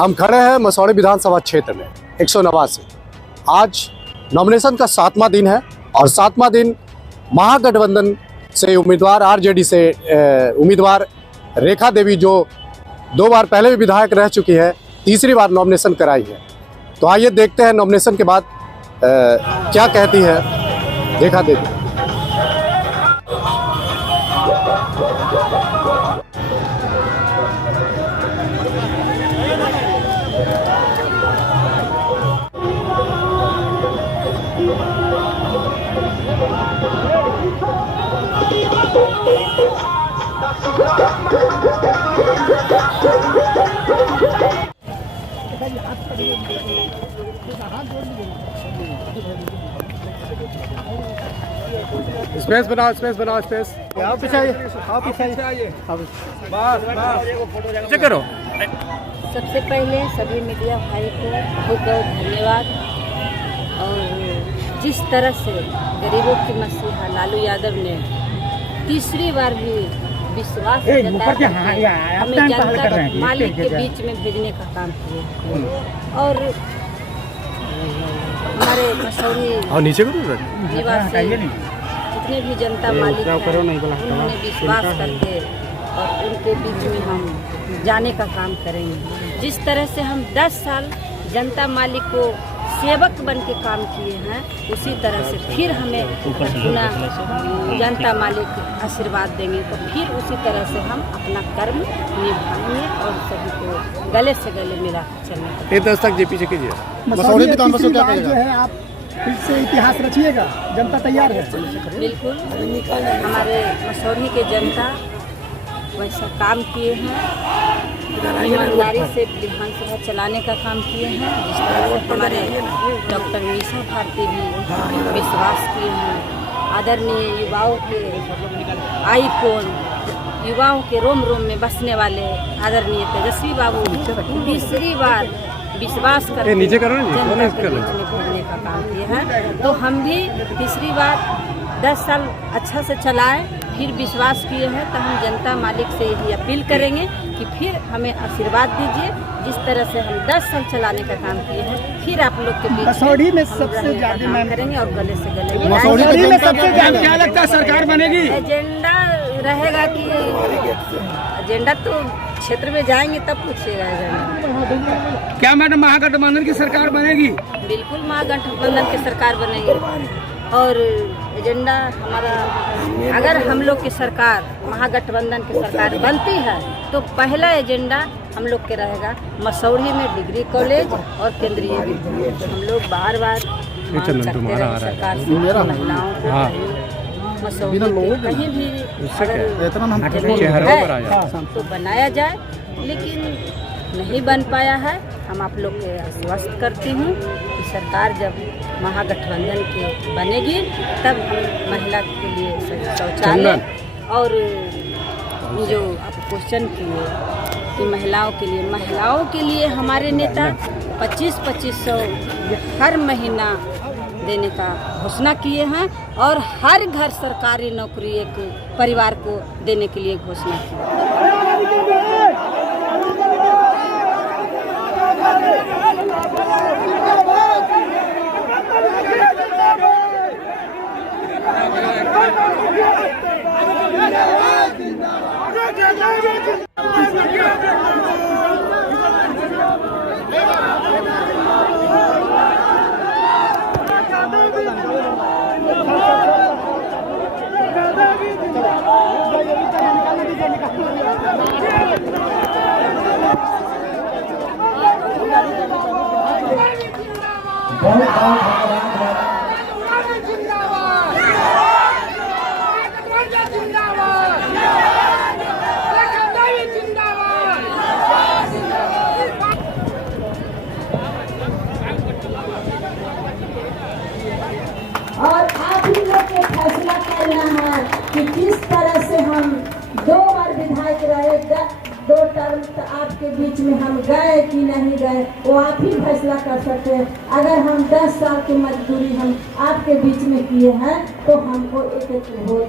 हम खड़े हैं मसौढ़ी विधानसभा क्षेत्र में 189। आज नॉमिनेशन का 7वां दिन है और 7वां दिन महागठबंधन से उम्मीदवार आरजेडी से उम्मीदवार रेखा देवी जो 2 बार पहले भी विधायक रह चुकी है, तीसरी बार नॉमिनेशन कराई है। तो आइए देखते हैं नॉमिनेशन के बाद क्या कहती है रेखा देवी। स्पेस बनाओ, स्पेस बनाओ, स्पेस। आप पीछे आइए। चेक करो। सबसे पहले सभी मीडिया भाई को बहुत बहुत धन्यवाद। और जिस तरह से गरीबों की मसीहा लालू यादव ने तीसरी बार भी विश्वास जताया हमें जनता मालिक के बीच में भेजने का काम किया और हमारे मसौढ़ी निवासी जितने भी जनता मालिक हैं उन्होंने विश्वास करके और उनके बीच में हम जाने का काम करेंगे। जिस तरह से हम 10 साल जनता मालिक को सेवक बन के काम किए हैं, उसी तरह से फिर हमें पुनः जनता मालिक आशीर्वाद देंगे तो फिर उसी तरह से हम अपना कर्म निभाएंगे और सभी को गले से गले मिला चलने। 10 तक जी पीछे कीजिए। मसौढ़ी विधानसभा क्या कहेगा? आप फिर से इतिहास रचिएगा, जनता तैयार है। बिल्कुल, हमारे मसौढ़ी के जनता वैसा काम किए हैं, ईमानदारी से विधानसभा चलाने का काम किए हैं। जिस तरह से हमारे डॉक्टर मीसा भारती भी विश्वास किए हैं, आदरणीय युवाओं के आइकॉन, युवाओं के रोम रोम में बसने वाले आदरणीय तेजस्वी बाबू तीसरी बार विश्वास करके नीचे करो जनता के बीच में भेजने का काम किए हैं। तो हम भी तीसरी बार 10 साल अच्छा से चलाए, फिर विश्वास किए हैं तो हम जनता मालिक से यही अपील करेंगे कि फिर हमें आशीर्वाद दीजिए। जिस तरह से हम 10 साल चलाने का काम किए हैं, फिर आप लोग के बीच मसौढ़ी में सबसे ज्यादा काम करेंगे और गले से गले मसौढ़ी में सबसे ज्यादा क्या लगता है सरकार बनेगी? एजेंडा रहेगा कि एजेंडा तो क्षेत्र में जाएंगे तब पूछिएगा एजेंडा। क्या मैडम महागठबंधन की सरकार बनेगी? बिल्कुल महागठबंधन की सरकार बनेगी और एजेंडा हमारा, अगर हम लोग की सरकार महागठबंधन की सरकार बनती है तो पहला एजेंडा हम लोग के रहेगा मसौढ़ी में डिग्री कॉलेज और केंद्रीय विद्यालय। हम लोग बार बार मांग करते रहे सरकार से महिलाओं को मसौढ़ी के कहीं भी है तो बनाया जाए, लेकिन नहीं बन पाया है। हम आप लोग के आश्वस्त करती हूँ कि सरकार जब महागठबंधन के बनेगी तब हम महिला के लिए शौचालय और जो आप क्वेश्चन किए कि महिलाओं के लिए हमारे नेता 2500 हर महीना देने का घोषणा किए हैं और हर घर सरकारी नौकरी एक परिवार को देने के लिए घोषणा की। और आप ही लोग के फैसला करना है कि किस तरह से हम 2 बार विधायक रहे, 2 टर्म आपके बीच में हम गए कि नहीं गए, वो आप ही फैसला कर सकते हैं। अगर हम 10 साल की मजदूरी हम आपके बीच में किए हैं तो हमको एक वोट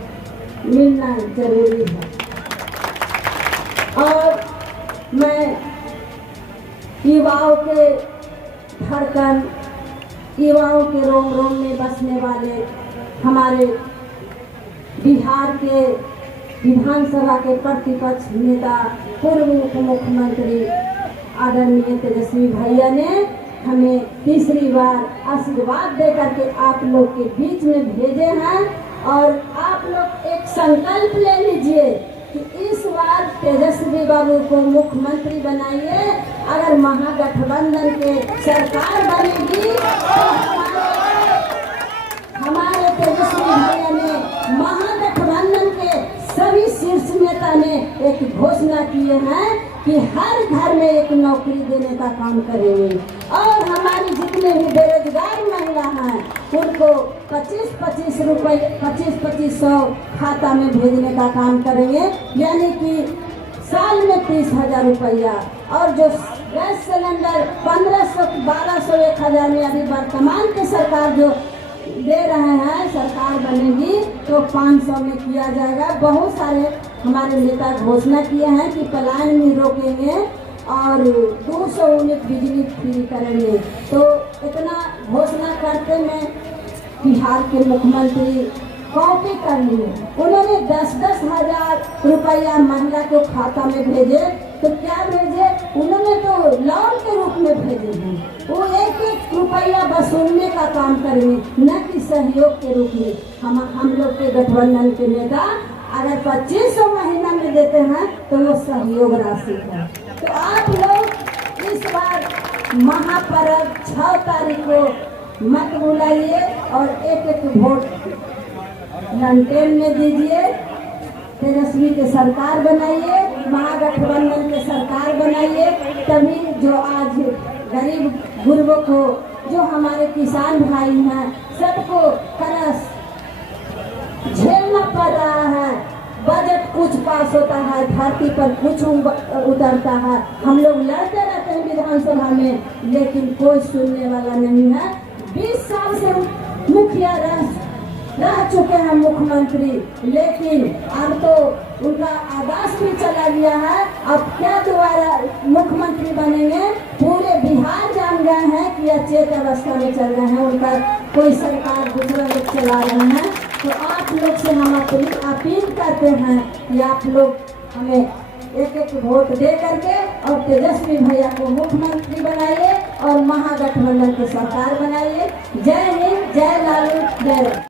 मिलना जरूरी है। और मैं युवाओं के धड़कन, युवाओं के रोम रोम में बसने वाले हमारे बिहार के विधानसभा के प्रतिपक्ष नेता पूर्व उप मुख्यमंत्री आदरणीय तेजस्वी भैया ने हमें तीसरी बार आशीर्वाद देकर के आप लोग के बीच में भेजे हैं। और आप लोग एक संकल्प ले लीजिए कि इस बार तेजस्वी बाबू को मुख्यमंत्री बनाइए। अगर महागठबंधन के सरकार बनेगी तो हमारे तेजस्वी भैया ने महागठबंधन के सभी शीर्ष नेता ने एक घोषणा किए हैं कि हर घर में एक नौकरी देने का काम करेंगे। और हमारी जितने भी बेरोजगार महिला हैं उनको 25-25 रुपये 25-2500 खाता में भेजने का काम करेंगे, यानी कि साल में 30,000 रुपया। और जो गैस सिलेंडर 1500, 1200, 1000 में अभी वर्तमान की सरकार जो दे रहे हैं, सरकार बनेगी तो 500 में किया जाएगा। बहुत सारे हमारे नेता घोषणा किए हैं कि पलायन भी रोकेंगे और 200 यूनिट बिजली फ्री करेंगे। तो इतना घोषणा करते में बिहार के मुख्यमंत्री कॉपी कर लिए। उन्होंने 10-10 हजार रुपया महिला को खाता में भेजे, तो क्या भेजे? उन्होंने तो लोन के रूप में भेजे हैं। वो 1-1 रुपया वसूलने का काम करेंगे, न कि सहयोग के रूप में। हम लोग के गठबंधन के नेता अगर 2500 महीना में देते हैं तो वो सहयोग राशि है। तो आप लोग इस बार महापर्व 6 तारीख को मत बुलाइए और 1-1 वोट लंटेन में दीजिए। तेजस्वी के सरकार बनाइए, महागठबंधन के सरकार बनाइए। तभी जो आज गरीब गुरबों को, जो हमारे किसान भाई हैं, सबको तरस झेलना पड़ रहा है। बजट कुछ पास होता है, धरती पर कुछ उतरता है। हम लोग लड़ते रहते हैं विधानसभा में, लेकिन कोई सुनने वाला नहीं है। 20 साल से मुखिया रह चुके हैं मुख्यमंत्री, लेकिन अब तो उनका आदेश भी चला गया है। अब क्या दोबारा मुख्यमंत्री बनेंगे? पूरे बिहार जान गए हैं कि अचेत अवस्था में चल रहे हैं, उनका कोई सरकार दूसरा लोग चला रहे हैं। तो आप लोग से हम अपील करते हैं कि आप लोग हमें 1-1 वोट दे करके और तेजस्वी भैया को मुख्यमंत्री बनाइए और महागठबंधन की सरकार बनाइए। जय हिंद, जय लालू, जय